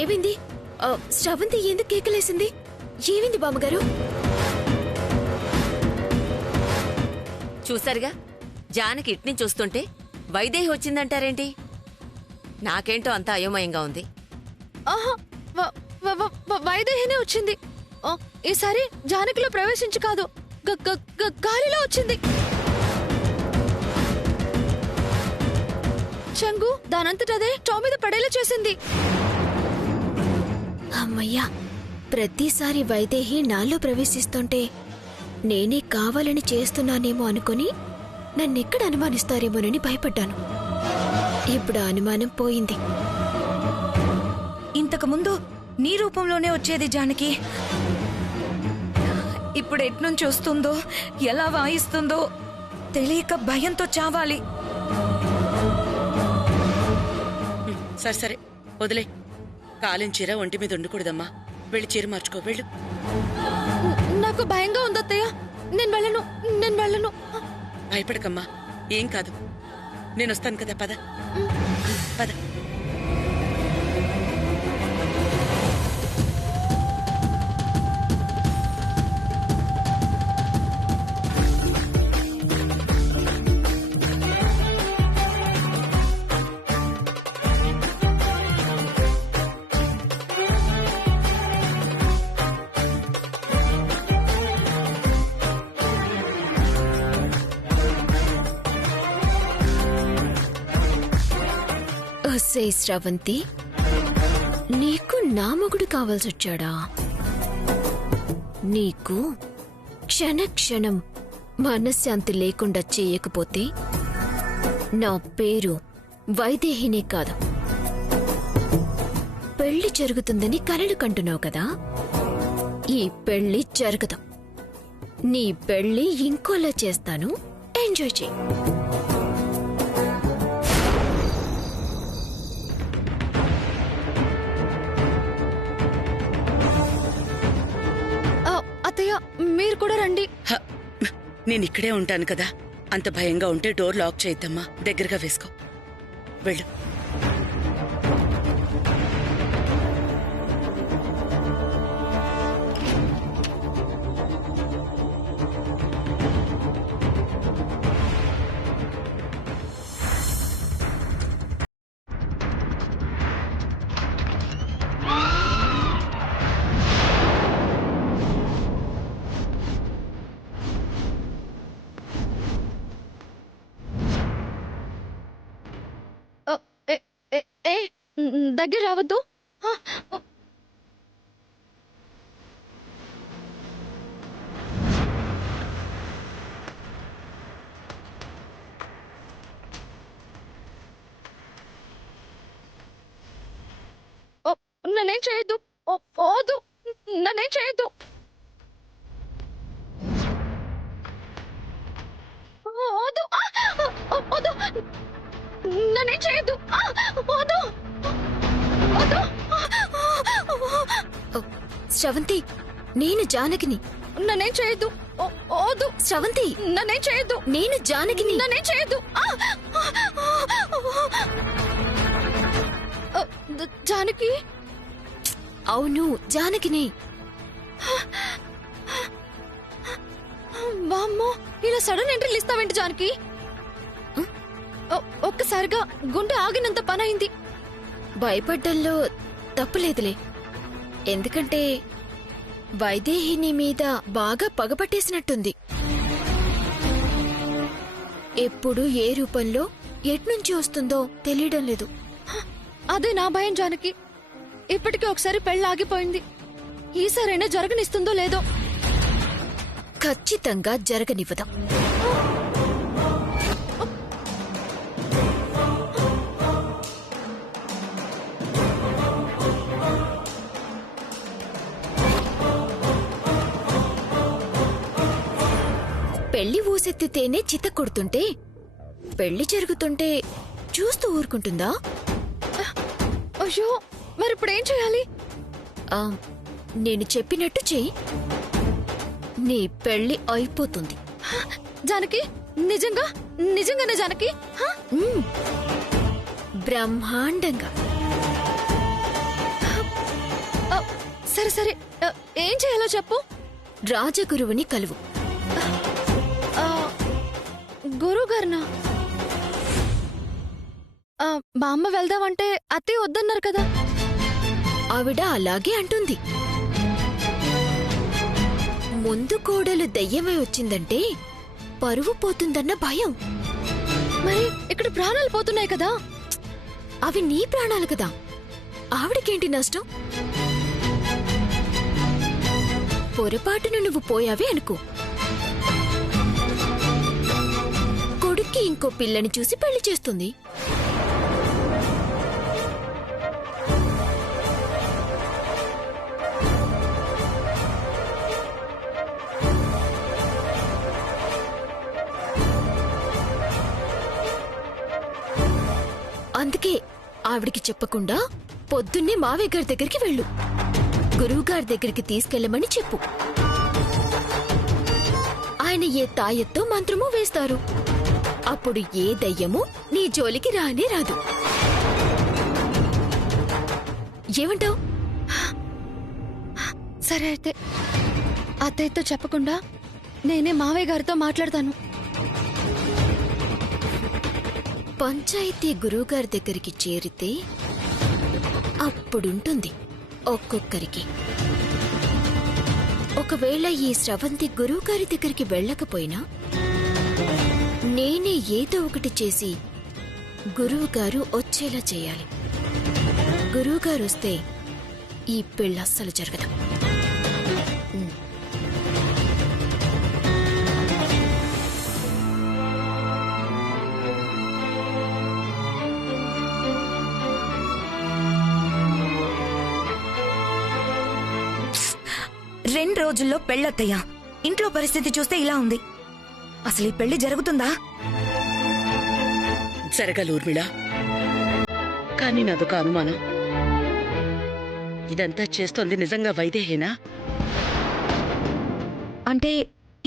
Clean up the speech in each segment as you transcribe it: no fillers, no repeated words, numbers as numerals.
ఏమైంది? శ్రవంతి ఎందుకు కేకలేసింది? ఏమైంది బామ్మగారు? చూసారుగా, జానకి ఇట్ని చూస్తుంటే వైదేహి వచ్చిందంటారేంటి? నాకేంటో అంత అయోమయంగా ఉంది. వైదేహినే వచ్చింది. ఈసారి జానకిలో ప్రవేశించి కాదు, గాలిలో వచ్చింది. చంగు దానంతటదే స్టవ్ మీద పడేలా చేసింది. అమ్మయ్యా, ప్రతిసారి వైదేహి నాలో ప్రవేశిస్తుంటే నేనే కావాలని చేస్తున్నానేమో అనుకుని నన్నెక్కడ అనుమానిస్తారేమోనని భయపడ్డాను. ఇప్పుడు ఆ అనుమానం పోయింది. ఇంతకు ముందు నీ రూపంలోనే వచ్చేది జానకి. ఇప్పుడు ఎట్నుంచి వస్తుందో, ఎలా వాయిస్తుందో తెలియక భయంతో చావాలి. సరే సరే వదిలే. కాలిన చీర ఒంటి మీద ఉండకూడదమ్మా. వెళ్ళి చీర మార్చుకో, వెళ్ళు. నాకు భయంగా ఉందత్తయ్య. నేను వెళ్ళను. భయపడకమ్మా, ఏం కాదు. నేనొస్తాను కదా, పద పద. శ్రవంతి, నీకు నా మొగుడు కావాల్సొచ్చాడా? నీకు క్షణక్షణం మనశ్శాంతి లేకుండా చేయకపోతే నా పేరు వైదేహినే కాదు. పెళ్లి జరుగుతుందని కలలు కంటున్నావు కదా, ఈ పెళ్లి జరగదు. నీ పెళ్లి ఇంకోలా చేస్తాను, ఎంజాయ్ చేయి. అత్తయ్య, మీరు కూడా రండి. నేనిక్కడే ఉంటాను కదా. అంత భయంగా ఉంటే డోర్ లాక్ చేయద్దమ్మా. దగ్గరగా వేసుకో, వెళ్ళు. దగ్గర రావద్దు. నన్నేం చేయొద్దు. ఓదు, నన్నేం చేయొద్దు. ఓదు, ఓదు, నన్నేం చేయొద్దు. ఓదు. శ్రవంతి, నేను జానకిని. నన్నేం చేయొద్దు. ఓదు శ్రవంతి, నన్నేం చేయొద్దు. నేను జానకిని. నన్నేం చేయొద్దు. జానకి? అవును, జానకిని. వామ్మో, ఇలా సడన్ ఎంట్రీలు ఇస్తావేంటి జానకి? ఒక్కసారిగా గుండె ఆగినంత పనైంది. భయపడ్డంలో తప్పులేదులే. ఎందుకంటే వైదేహిని మీద బాగా పగపట్టేసినట్టుంది. ఎప్పుడు ఏ రూపంలో ఎట్నుంచి వస్తుందో తెలియడం లేదు. అదే నా భయం జానకి. ఇప్పటికీ ఒకసారి పెళ్ళి ఆగిపోయింది. ఈసారైనా జరగనిస్తుందో లేదో. ఖచ్చితంగా జరగనివ్వదాం. పెళ్లి ఊసెత్తితేనే చిత్త కొడుతుంటే పెళ్లి జరుగుతుంటే చూస్తూ ఊరుకుంటుందా? అయ్యో, మరిప్పుడేం చేయాలి? నేను చెప్పినట్టు చెయ్యి, నీ పెళ్లి అయిపోతుంది. జానకి, నిజంగానే జానకి? బ్రహ్మాండంగా. సరే సరే ఏం చేయాలో చెప్పు. రాజగురువుని కలువు. గురుగారినా? మా అమ్మ వెళ్దామంటే అత్తయ్య వద్దన్నారు కదా. ఆవిడ అలాగే అంటుంది. ముందు కోడలు దయ్యమై వచ్చిందంటే పరువు పోతుందన్న భయం. మరి ఇక్కడ ప్రాణాలు పోతున్నాయి కదా. అవి నీ ప్రాణాలు కదా, ఆవిడకేంటి నష్టం? పొరపాటును నువ్వు పోయావే అనుకో, కొడుక్కి ఇంకో పిల్లని చూసి పెళ్లి చేస్తుంది. అందుకే ఆవిడికి చెప్పకుండా పొద్దున్నే మావయ్య గారి దగ్గరికి వెళ్ళు. గురువుగారి దగ్గరికి తీసుకెళ్లమని చెప్పు. ఆయన ఏ తాయెత్తో మంత్రమూ వేస్తారు. అప్పుడు ఏ దయ్యమూ నీ జోలికి రానే రాదు. ఏమంటావ్? సరే అయితే అత్తయ్యతో చెప్పకుండా నేనే మావయ్య గారితో మాట్లాడతాను. పంచాయతీ గురువుగారి దగ్గరికి చేరితే అప్పుడుంటుంది ఒక్కొక్కరికి. ఒకవేళ ఈ స్రవంతి గురువుగారి దగ్గరికి వెళ్ళకపోయినా నేనే ఏదో ఒకటి చేసి గురువుగారు వచ్చేలా చేయాలి. గురువుగారు వస్తే ఈ పెళ్ళస్సలు జరగదు. రెండు రోజుల్లో పెళ్ళత్తయ్యా. ఇంట్లో పరిస్థితి చూస్తే ఇలా ఉంది. అసలు ఈ పెళ్లి జరుగుతుందా? జరగాలి ఊర్మిళ. కానీ నాదొక అనుమానం. ఇదంతా చేస్తోంది నిజంగా వైదేహేనా? అంటే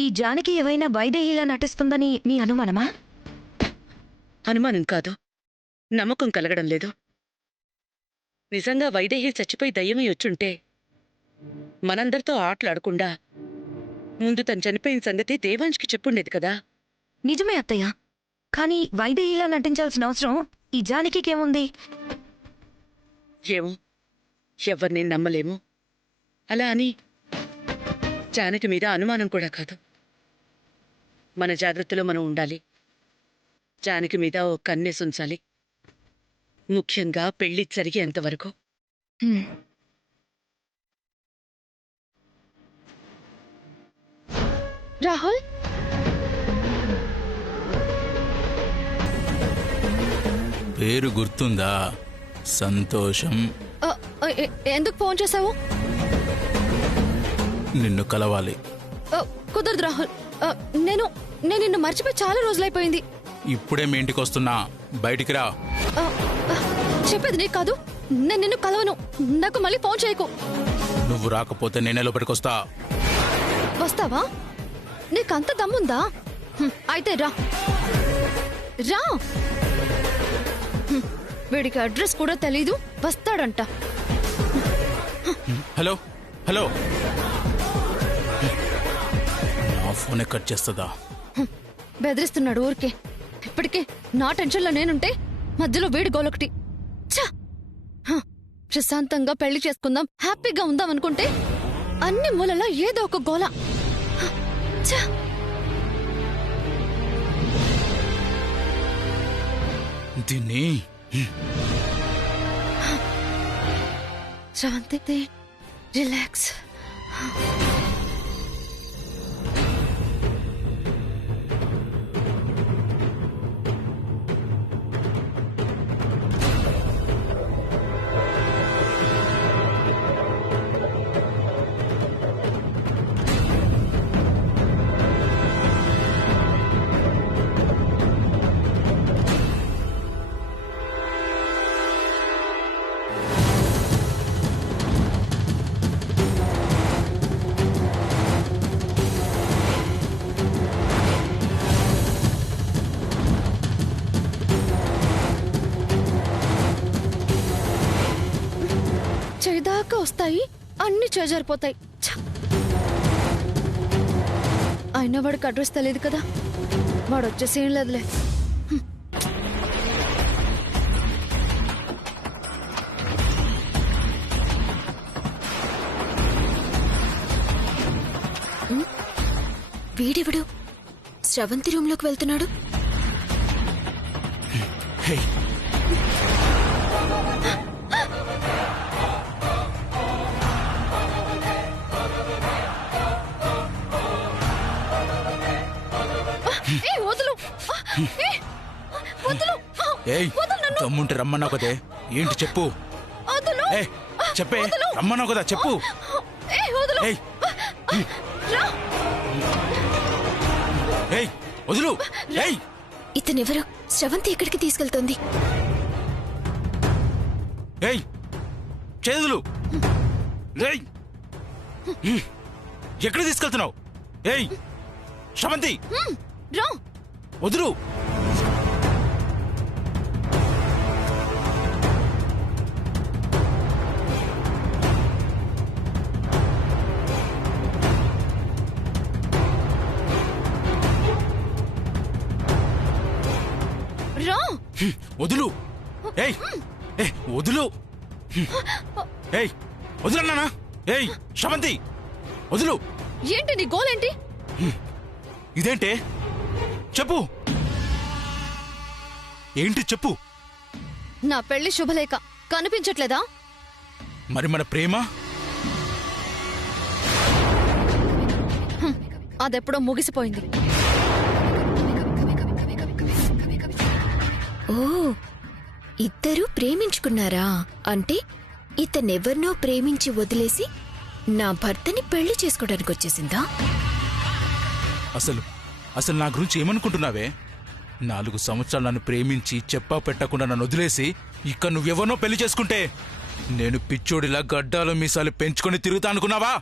ఈ జానకి ఏవైనా వైదేహిలా నటిస్తుందని మీ అనుమానమా? అనుమానం కాదు, నమ్మకం కలగడం లేదు. నిజంగా వైదేహి చచ్చిపోయి దయ్యమై వచ్చుంటే మనందరితో ఆటలాడకుండా ముందు తను చనిపోయిన సంగతి దేవాంష్కి చెప్పుండేది కదా. నిజమే అత్తయ్య. కానీ వైదేహిలా నటించాల్సిన అవసరం ఈ జానకికేముంది? ఏమో, ఎవరిని నమ్మలేము. అలా అని జానకి మీద అనుమానం కూడా కాదు. మన జాగ్రత్తలో మనం ఉండాలి. జానకి మీద ఓ కన్నేసి ఉంచాలి, ముఖ్యంగా పెళ్లి జరిగేంతవరకు. రాహుల్, పేరు గుర్తుందా? సంతోషం. ఎందుకు ఫోన్ చేసావు? నిన్ను కలవాలి. కుదరదు రాహుల్. నేను నిన్ను మర్చిపోయి చాలా రోజులైపోయింది. ఇప్పుడే మీ ఇంటికి వస్తున్నా, బయటికి రా. చెప్పేది నీకు కాదు, నేను నిన్ను కలవను. నాకు మళ్ళీ ఫోన్ చేయకు. నువ్వు రాకపోతే నేనే లోపలికొస్తా. వస్తావా? నీకంత దమ్ముందా? అయితే రా రా. వీడికి అడ్రస్ కూడా తెలీదు, వస్తాడంట. హలో హలో, నా ఫోనే కట్ చేస్తుందా? బెదిరిస్తున్నాడు ఊరికే. ఇప్పటికే నా టెన్షన్లో నేనుంటే మధ్యలో వీడి గోలొకటి. ప్రశాంతంగా పెళ్లి చేసుకుందాం, హ్యాపీగా ఉందాం అనుకుంటే అన్ని మూలలా ఏదో ఒక గోల. దీన్ని శ్రవంతి, రిలాక్స్. చేదాకా వస్తాయి, అన్ని చేజారిపోతాయి. ఛ! అయినా వాడికి అడ్రస్ తెలియదు కదా, వాడు వచ్చేసి ఏం లేదులే. వీడెవడు శ్రవంతి రూమ్ లోకి వెళ్తున్నాడు? హే వదులు, వదులు, ఏయ్ దమ్ముంటే రమ్మన్నావు కదే, ఏంటి చెప్పు. వదులు, ఏ చెప్పే, రమ్మన్నావు కదా చెప్పు. వదులు. ఏయ్ ఏయ్ వదులు. ఏయ్ ఇతనెవరు? శ్రవంతి ఎక్కడికి తీసుకెళ్తోంది? ఏయ్ చేదులు. ఏయ్ ఎక్కడ తీసుకెళ్తున్నావు? ఏయ్ శ్రవంతి రా. వదులు. రా. వదులు. ఏయ్ ఏ వదులు. ఏయ్ వదులన్నానా? ఏయ్ శ్రవంతి వదులు. ఏంటి నీ గోలేంటి? ఇదేంటే చెప్పు. ఏంటి చెప్పు. నా పెళ్లి శుభలేఖ కనిపించట్లేదా? మరి మన ప్రేమ? అదెప్పుడో ముగిసిపోయింది. ఓ, ఇద్దరూ ప్రేమించుకున్నారా? అంటే ఇతనెవర్నో ప్రేమించి వదిలేసి నా భర్తని పెళ్లి చేసుకోవడానికి వచ్చేసిందా? అసలు నా గురించి ఏమనుకుంటున్నావే? 4 సంవత్సరాలు నన్ను ప్రేమించి చెప్పా పెట్టకుండా నన్ను వదిలేసి ఇక నువ్వెవరినో పెళ్లి చేసుకుంటే నేను పిచ్చోడిలా గడ్డాలు మీసాలు పెంచుకొని తిరుగుతా అనుకున్నావా?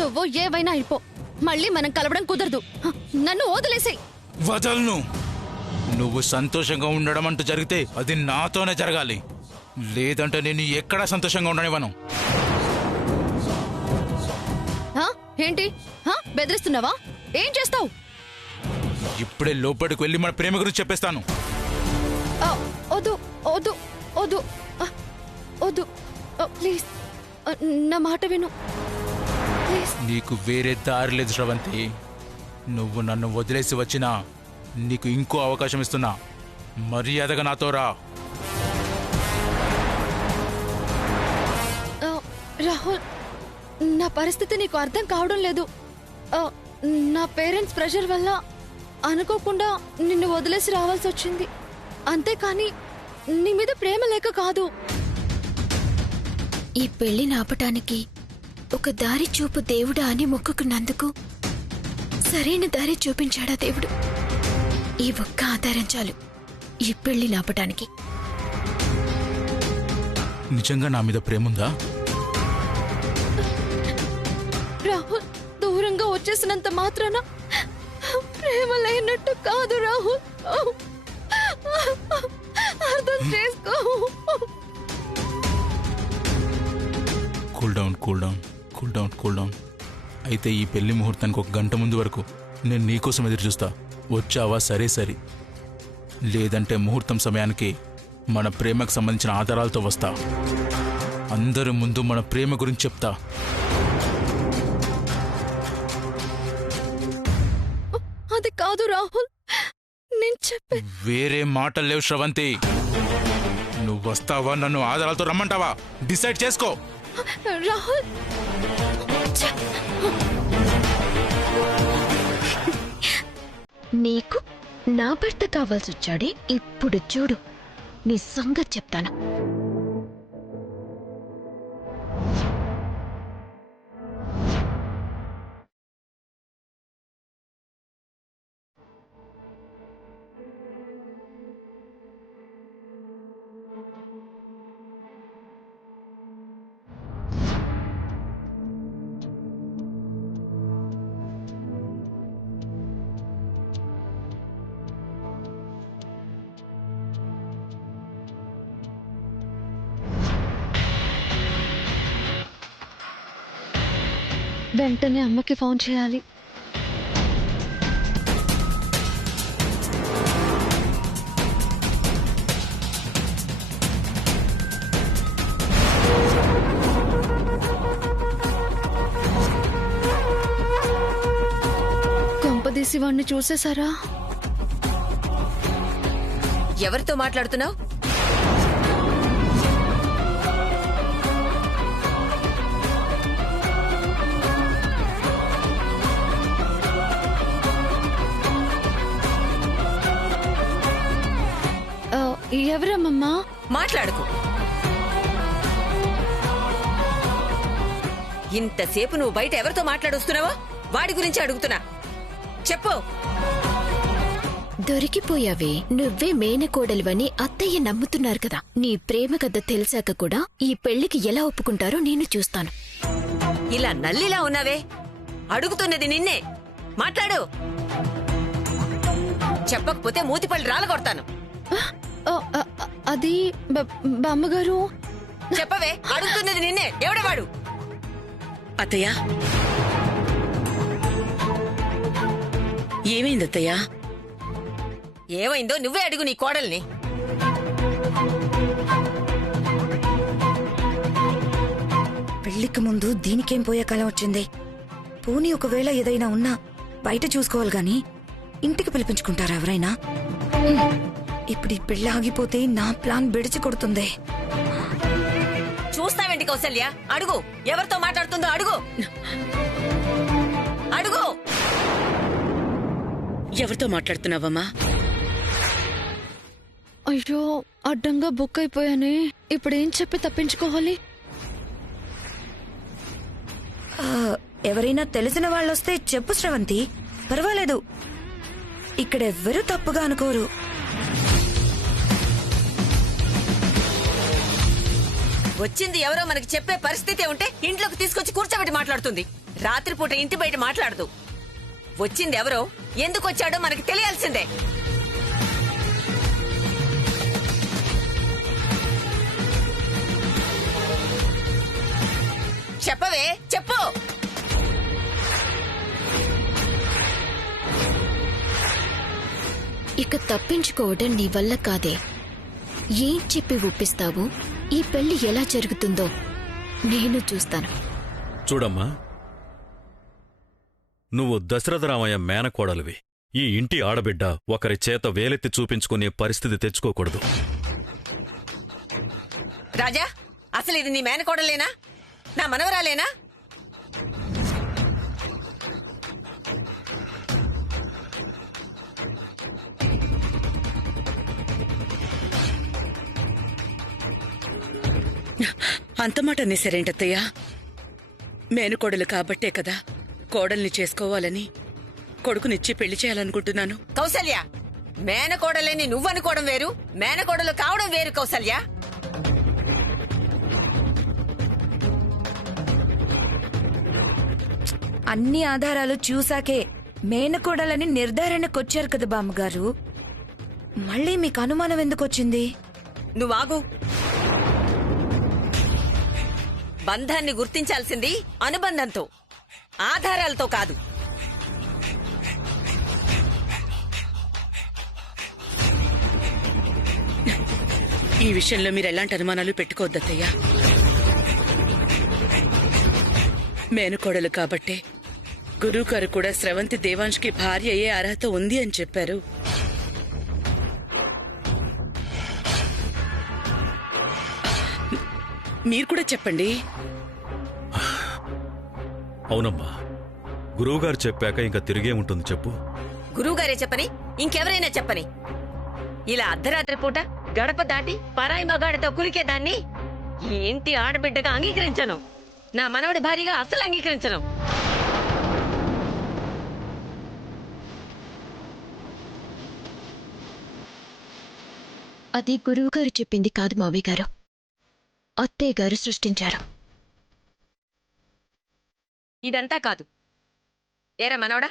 నువ్వు ఏవైనా అయిపో, మళ్ళీ మనం కలవడం కుదరదు. నన్ను వదిలేసేయ్. వదలను. నువ్వు సంతోషంగా ఉండడం అంటూ జరిగితే అది నాతోనే జరగాలి, లేదంటే నేను ఎక్కడా సంతోషంగా ఉండనివ్వను. ఏంటి బెదిరిస్తున్నావా? ఏం చేస్తావు? ఇప్పుడే లోపలికి వెళ్ళి మన ప్రేమ గురించి చెప్పేస్తాను. వద్దు, వద్దు, వద్దు, వద్దు, ప్లీజ్ నా మాట విను. ప్లీజ్. నీకు వేరే దారి లేదు శ్రవంతి. నువ్వు నన్ను వదిలేసి వచ్చినా నీకు ఇంకో అవకాశం ఇస్తున్నా. మర్యాదగా నాతో రా. రాహుల్, నా పరిస్థితి నీకు అర్థం కావడం లేదు. నా పేరెంట్స్ ప్రెషర్ వల్ల అనుకోకుండా నిన్ను వదిలేసి రావాల్సి వచ్చింది. అంతేకాని నీ మీద ప్రేమ లేక కాదు. ఈ పెళ్లి నాపటానికి ఒక దారి చూపు దేవుడా అని మొక్కుకున్నందుకు సరైన దారి చూపించాడా దేవుడు? ఈ ఒక్క ఆధారం చాలు ఈ పెళ్లి నాపటానికి. నిజంగా నా మీద ప్రేముందా? రాహుల్, దూరంగా వచ్చేసినంత మాత్రాన ప్రేమ లేనట్టు కాదు రాహుల్. అర్థం చేసుకో. Cool down, cool down, cool down, cool down. అయితే ఈ పెళ్లి ముహూర్తానికి 1 గంట ముందు వరకు నేను నీకోసం ఎదురు చూస్తా. వచ్చావా సరే సరే, లేదంటే ముహూర్తం సమయానికి మన ప్రేమకు సంబంధించిన ఆధారాలతో వస్తా. అందరి ముందు మన ప్రేమ గురించి చెప్తా. అది కాదు రాహుల్, నేను చెప్పే. వేరే మాటలు లేవు శ్రవంతి. నువ్వు వస్తావా, నన్ను ఆధారాలతో రమ్మంటావా? డిసైడ్ చేసుకో. రాహుల్, నీకు నా భర్త కావాల్సి వచ్చాడే, ఇప్పుడు చూడు నీ సంగతి చెప్తాను. వెంటనే అమ్మకి ఫోన్ చేయాలి. కొంపదీసి వాణ్ణి చూసేశారా? ఎవరితో మాట్లాడుతున్నావు? ఎవరమ్మమ్మా? మాట్లాడుకో. ఇంతసేపు నువ్వు బయట ఎవరితో మాట్లాడొస్తున్నావో వాడి గురించి అడుగుతున్నా. చెప్పు. దొరికిపోయావే. నువ్వే మేనకోడలివని అత్తయ్య నమ్ముతున్నారు కదా. నీ ప్రేమ కథ తెలిసాక కూడా ఈ పెళ్లికి ఎలా ఒప్పుకుంటారో నేను చూస్తాను. ఇలా నల్లిలా ఉన్నావే, అడుగుతున్నది నిన్నే. మాట్లాడు. చెప్పకపోతే మూతిపళ్ళు రాలగొడతాను. అది బామ్మగారు. చెప్పవే, అడుగుతున్నది నిన్నే. ఎవడవాడు? అత్తయ్య, ఏమైంది అత్తయ్య? ఏమైందో నువ్వే అడుగు నీ కోడల్ని. పెళ్లికి ముందు దీనికేం పోయే కాలం వచ్చింది? పోనీ ఒకవేళ ఏదైనా ఉన్నా బయట చూసుకోవాలి గాని ఇంటికి పిలిపించుకుంటారా ఎవరైనా? ఇప్పుడు ఈ పెళ్లి ఆగిపోతే నా ప్లాన్ బెడిచి కొడుతుంది. చూస్తావేంటి కౌసల్య? అడుగు. ఎవరితో మాట్లాడుతుందో అడుగు. అడుగు. ఎవరితో మాట్లాడుతున్నావమ్మా? అయ్యో, అడ్డంగా బుక్ అయిపోయానే. ఇప్పుడేం చెప్పి తప్పించుకోవాలి? ఎవరైనా తెలిసిన వాళ్ళొస్తే చెప్పు శ్రవంతి, పర్వాలేదు. ఇక్కడెవ్వరూ తప్పుగా అనుకోరు. వచ్చింది ఎవరో మనకి చెప్పే పరిస్థితి ఉంటే ఇంట్లోకి తీసుకొచ్చి కూర్చోబెట్టి మాట్లాడుతుంది. రాత్రిపూట ఇంటి బయట మాట్లాడదు. వచ్చింది ఎవరో, ఎందుకు వచ్చాడో మనకి తెలియాల్సిందే. చెప్పవే, చెప్పు. ఇక తప్పించుకోవడం నీ వల్ల కాదే. ఏం చెప్పి ఒప్పిస్తావో, ఈ పెళ్లి ఎలా జరుగుతుందో నేను చూస్తాను. చూడమ్మా, నువ్వు దశరథరామయ్య మేనకోడలివి. ఈ ఇంటి ఆడబిడ్డ ఒకరి చేత వేలెత్తి చూపించుకునే పరిస్థితి తెచ్చుకోకూడదు. రాజా, అసలు ఇది నీ మేనకోడలేనా? నా మనవరాలేనా? అంత మాట అనేసారేంటత్తయ్య? మేనకోడలు కాబట్టే కదా కోడల్ని చేసుకోవాలని కొడుకునిచ్చి పెళ్లి చేయాలనుకుంటున్నాను. కౌసల్య, మేనకోడలేని నువ్వనుకోవడం వేరు, మేనకోడలు కావడం వేరు. కౌసల్య, అన్ని ఆధారాలు చూసాకే మేనకోడలని నిర్ధారణకొచ్చారు కదా బామ్మగారు. మళ్ళీ మీకు అనుమానం ఎందుకొచ్చింది? నువ్వాగు. బంధాన్ని గుర్తించాల్సింది అనుబంధంతో, ఆధారాలతో కాదు. ఈ విషయంలో మీరు ఎలాంటి అనుమానాలు పెట్టుకోవద్దత్తయ్యా. మేనకోడలు కాబట్టే గురువుగారు కూడా స్రవంతి దేవాంష్కి భార్య అయ్యే అర్హత ఉంది అని చెప్పారు. మీరు కూడా చెప్పండి. అవునమ్మా, గురువుగారు చెప్పాక ఇంకా తిరిగే ఉంటుంది. చెప్పు. గురువుగారే చెప్పని, ఇంకెవరైనా చెప్పని, ఇలా అర్ధరాత్రి పూట గడప దాటి పరాయి మగాడితో కులికేదాన్ని ఈ ఇంటి ఆడబిడ్డగా అంగీకరించను. నా మనవడి భార్యగా అసలు అంగీకరించను. అది గురువుగారు చెప్పింది కాదు మావయ్య గారు, అత్తయ్య గారు సృష్టించారు. ఇదంతా కాదు. ఏరా మనవడా,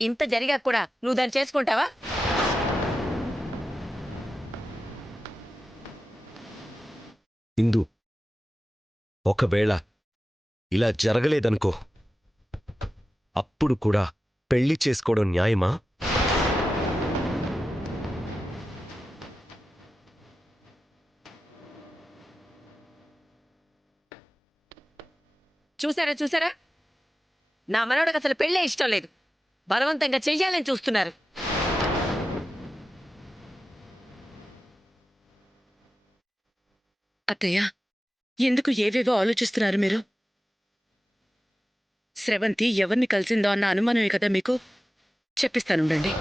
ఇంత జరిగా కూడా నువ్వు దాన్ని చేసుకుంటావా? ఇందు, ఒకవేళ ఇలా జరగలేదనుకో, అప్పుడు కూడా పెళ్లి చేసుకోవడం న్యాయమా? చూసారా నా మనవడికి అసలు పెళ్ళే ఇష్టం లేదు, బలవంతంగా చెయ్యాలని చూస్తున్నారు. అత్తయ్య, ఎందుకు ఏవేవో ఆలోచిస్తున్నారు మీరు? స్రవంతి ఎవరిని కలిసిందో అన్న అనుమానమే కదా మీకు? చెప్పిస్తానుండండి.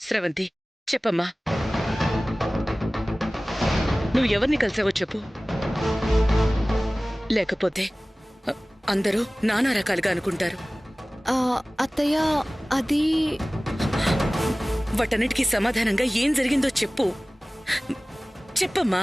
స్రవంతి, చెప్పమ్మా, నువ్వు ఎవరిని కలిసావో చెప్పు. లేకపోతే అందరూ నానా రకాలుగా అనుకుంటారు. అత్తయ్య, అది వాటన్నిటికీ సమాధానంగా ఏం జరిగిందో చెప్పు. చెప్పమ్మా.